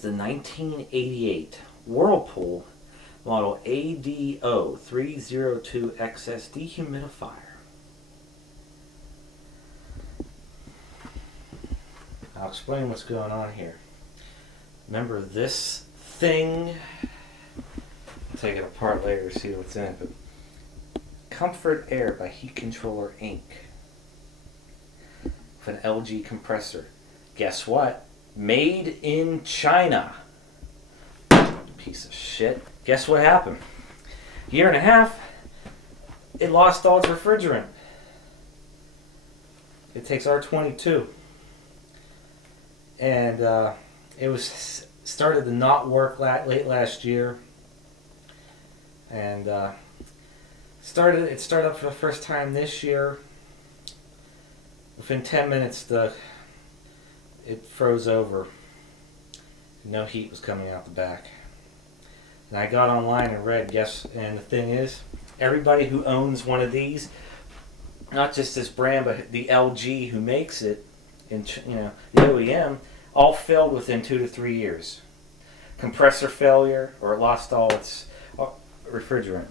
is the 1988 Whirlpool model ADO302XS dehumidifier. I'll explain what's going on here. Remember this thing? I'll take it apart later to see what's in it. But Comfort Aire by Heat Controller Inc. with an LG compressor. Guess what? Made in China. Piece of shit. Guess what happened? A year and a half, it lost all its refrigerant. It takes R22. And it was started to not work late last year. And it started up for the first time this year. Within 10 minutes, it froze over. No heat was coming out the back. And I got online and read, and the thing is, everybody who owns one of these, not just this brand, but the LG who makes it, and the OEM, all failed within 2 to 3 years. Compressor failure, or it lost all its refrigerant.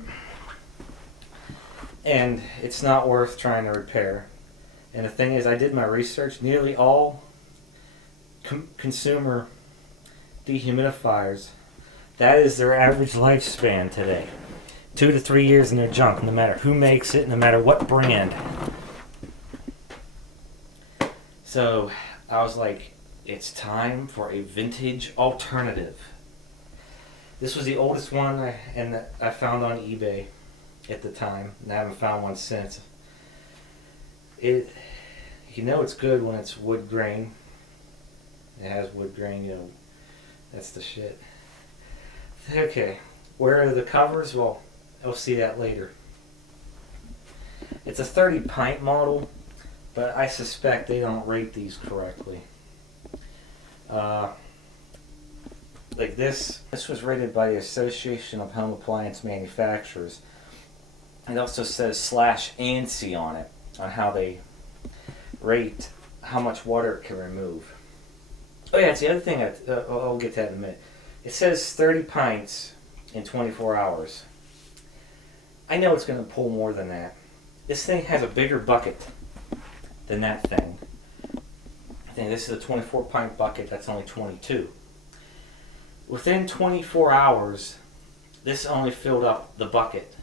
And it's not worth trying to repair. And the thing is, I did my research. Nearly all consumer dehumidifiers, that is their average lifespan today. 2 to 3 years in their junk, no matter who makes it, no matter what brand. So I was like, it's time for a vintage alternative. This was the oldest one I found on eBay at the time, and I haven't found one since. You know it's good when it's wood grain. It has wood grain, that's the shit. Okay, where are the covers? Well, I'll see that later. It's a 30 pint model, but I suspect they don't rate these correctly. Like this was rated by the Association of Home Appliance Manufacturers. It also says /ANSI on it, on how they rate how much water it can remove. Oh yeah, it's the other thing, I'll get to that in a minute. It says 30 pints in 24 hours. I know it's going to pull more than that. This thing has a bigger bucket than that thing. I think this is a 24 pint bucket, that's only 22. Within 24 hours, this only filled up the bucket.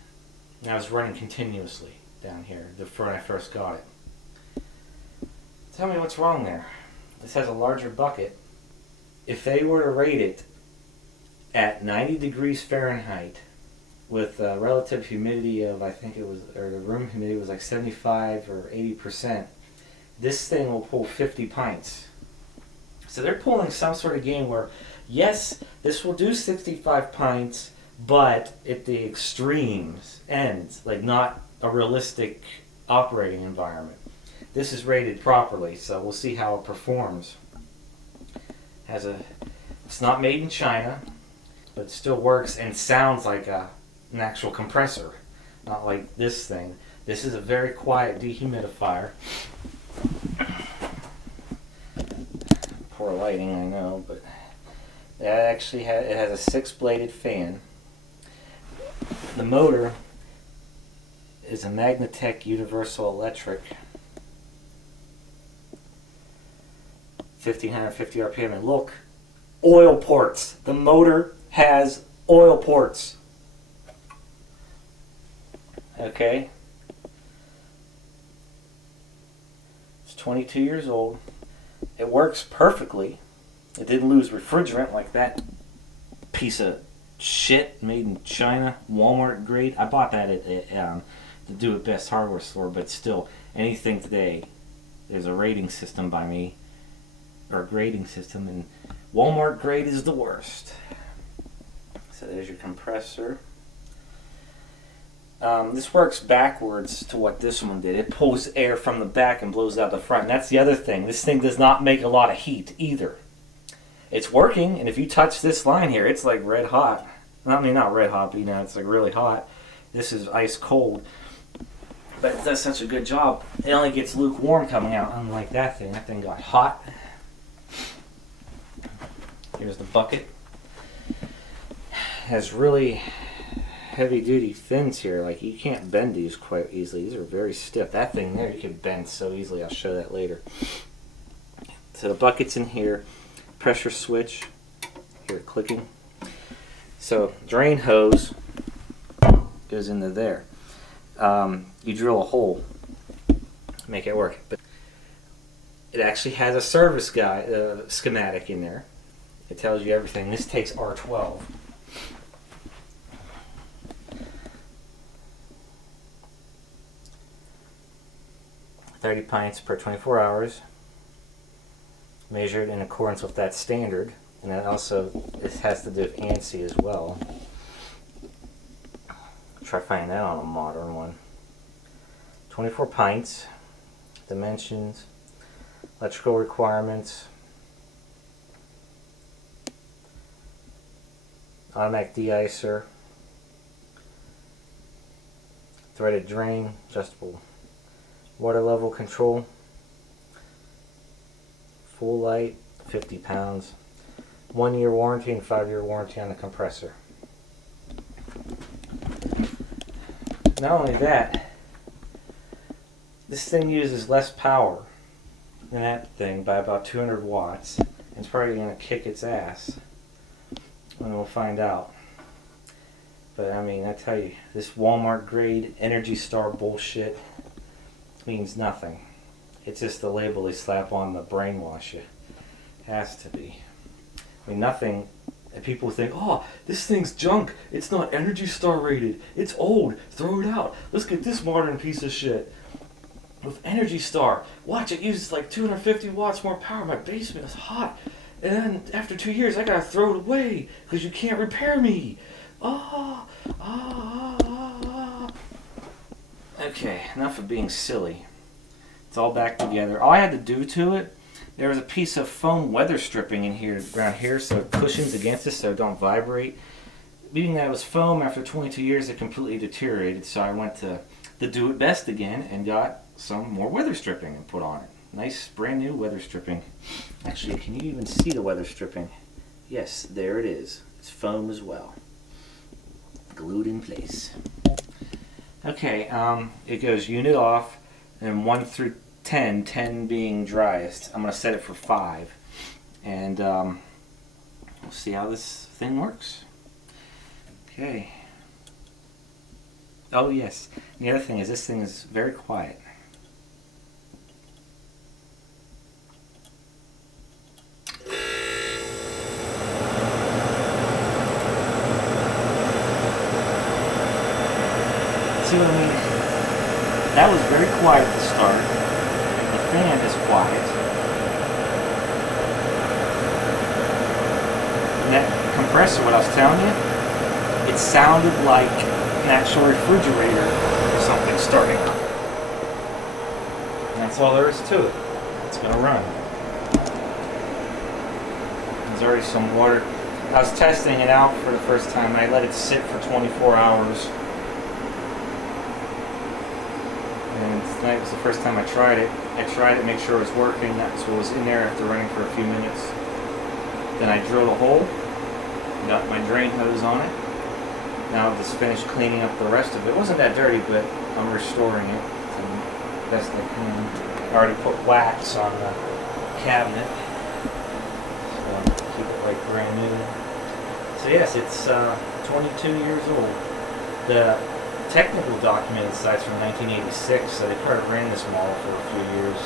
And I was running continuously down here when I first got it. Tell me what's wrong there. This has a larger bucket. If they were to rate it at 90 degrees Fahrenheit with relative humidity of, I think it was, or the room humidity was like 75 or 80%, this thing will pull 50 pints. So they're pulling some sort of game where, yes, this will do 65 pints, but at the extremes ends, like not a realistic operating environment. This is rated properly, so we'll see how it performs. It's not made in China, but it still works and sounds like an actual compressor, not like this thing. This is a very quiet dehumidifier. Poor lighting, I know, but it actually has a 6-bladed fan. The motor is a Magnatech Universal Electric 1550 RPM, and look, oil ports. The motor has oil ports. Okay. It's 22 years old. It works perfectly. It didn't lose refrigerant like that piece of shit made in China, Walmart grade. I bought that at the Do It Best hardware store, but still, anything today, there's a rating system by me, or a grading system, and Walmart grade is the worst. So there's your compressor. This works backwards to what this one did. It pulls air from the back and blows out the front. And that's the other thing. This thing does not make a lot of heat either. It's working, and if you touch this line here, it's like red hot. I mean, not red hot, but it's like really hot. This is ice cold. But it does such a good job. It only gets lukewarm coming out, unlike that thing. That thing got hot. Here's the bucket. Has really heavy duty fins here. Like, you can't bend these quite easily. These are very stiff. That thing there you can bend so easily. I'll show that later. So the bucket's in here. Pressure switch. Hear it clicking. So drain hose goes into there. You drill a hole, make it work. But it actually has a service guide, schematic in there. It tells you everything. This takes R12. $30 pints per 24 hours, measured in accordance with that standard, and that also it has to do with ANSI as well. Try finding that on a modern one. 24 pints, dimensions, electrical requirements, automatic de-icer, threaded drain, adjustable water level control, full light, 50 pounds, 1 year warranty and 5-year warranty on the compressor. Not only that, this thing uses less power than that thing by about 200 watts. And it's probably going to kick its ass. And we'll find out. But I mean, I tell you, this Walmart grade Energy Star bullshit means nothing. It's just the label they slap on to brainwash you. Has to be. I mean, nothing. And people think, oh, this thing's junk. It's not Energy Star rated. It's old. Throw it out. Let's get this modern piece of shit with Energy Star. Watch, it uses like 250 watts more power. My basement is hot. And then after 2 years, I gotta throw it away because you can't repair me. Okay, enough of being silly. It's all back together. All I had to do to it, there was a piece of foam weather stripping in here, around here, so it cushions against it so it don't vibrate. Being that it was foam, after 22 years it completely deteriorated, so I went to the Do It Best again and got some more weather stripping and put on it. Nice brand new weather stripping. Actually, can you even see the weather stripping? Yes, there it is. It's foam as well. Glued in place. Okay, it goes unit off, and 1 through 10, 10 being driest. I'm going to set it for 5, and we'll see how this thing works. Okay. Oh yes, and the other thing is this thing is very quiet. See what I mean? That was very quiet to start. The fan is quiet. And that compressor, what I was telling you, it sounded like an actual refrigerator or something starting up. And that's all there is to it. It's going to run. There's already some water. I was testing it out for the first time. I let it sit for 24 hours. And tonight was the first time I tried it. I tried it, make sure it was working. That's what was in there after running for a few minutes. Then I drilled a hole, got my drain hose on it. Now I've just finished cleaning up the rest of it. It wasn't that dirty, but I'm restoring it to the best I can. I already put wax on the cabinet, so keep it like brand new. So yes, it's 22 years old. The technical document cites from 1986, so they probably ran this model for a few years.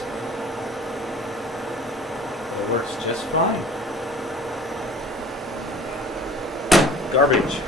It works just fine. Garbage.